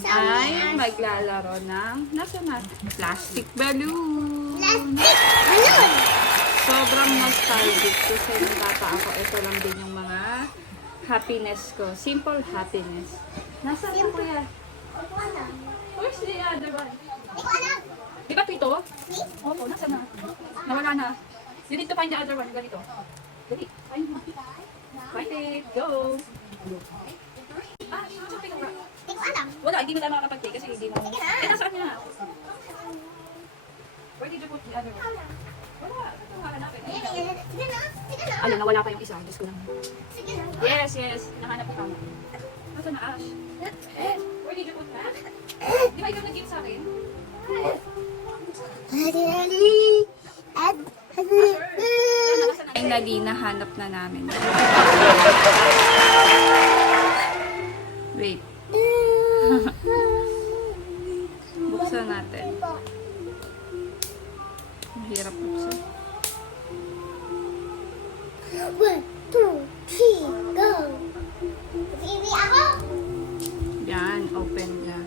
ay maglalaro ng, nasa na? Plastic balloon. Plastic balloon. Sobrang nostalgic kasi nung bata ako, ito lang din yung mga happiness ko. Simple happiness. Nasaan na kuya? Ito alam. Where's the other one? Ito alam. Di ba pito? Opo, nasa na? Nawala na. You need to find the other one. Ganito. Dali, find mo. Find it. Go. Ah, nasa pito ka. Ito alam. Wala, hindi mo tayo makakapag-take kasi hindi mo. Sige na. Eh, nasaan na? Where did you put the other one? Wala. Ito nga hanapin. Sige na. Sige na. Ano, nawala pa yung isa. Diyos ko lang. Sige na. Yes, yes. Nahanap ko kamo. Nasaan na, Ash? Where did you put that? Di ba ikaw nag-gift sa akin? Ay, Nali, nahanap na namin. Wait. Buksan natin. Mahirap buksan. 1, 2, 3, go! Baby ako! Yan, open na.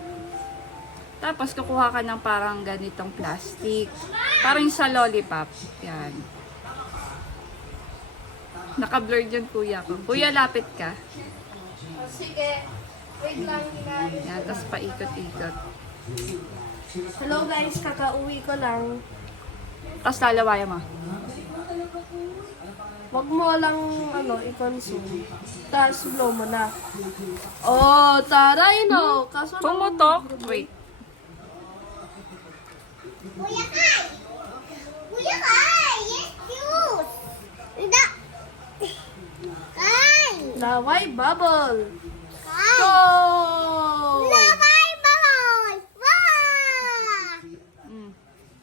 Tapos, kukuha ka ng parang ganitong plastic. Parang sa lollipop. Yan. Naka-blur dyan, kuya ko. Kuya, lapit ka. Sige. Wait lang, guys. Yan, tapos paikot-ikot. Hello guys, kakauwi ko lang. Tapos lalawayan mo. Wag mo lang i-consume. Tapos blow mo na. Oh, taray no. Kaso Pumutok. Wait. Kuya Kai! Kuya Kai! Yes, cute! Hindi! Kai! Laway bubble! Kai! Go! Laway bubble! Wow! Mm.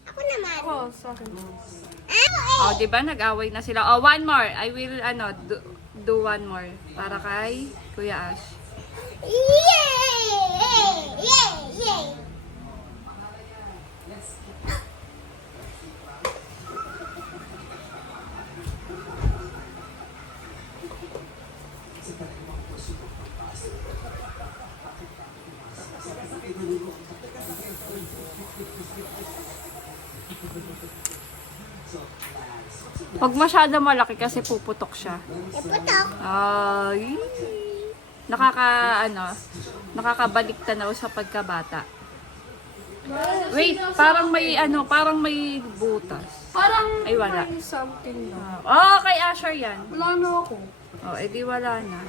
Ako naman. Oh, sorry. Oh, di ba nag-away na sila? Oh, one more. I will, do one more. Para kay Kuya Ash. Yay! Yay! Yay! Huwag masyado malaki kasi puputok siya. Iputok. Ay. Nakakabalik tanaw sa pagkabata. Wait, parang may butas. Parang Ay, wala. may something na. Oh, kay Asher yan. Wala na ako. Oh, edi wala na.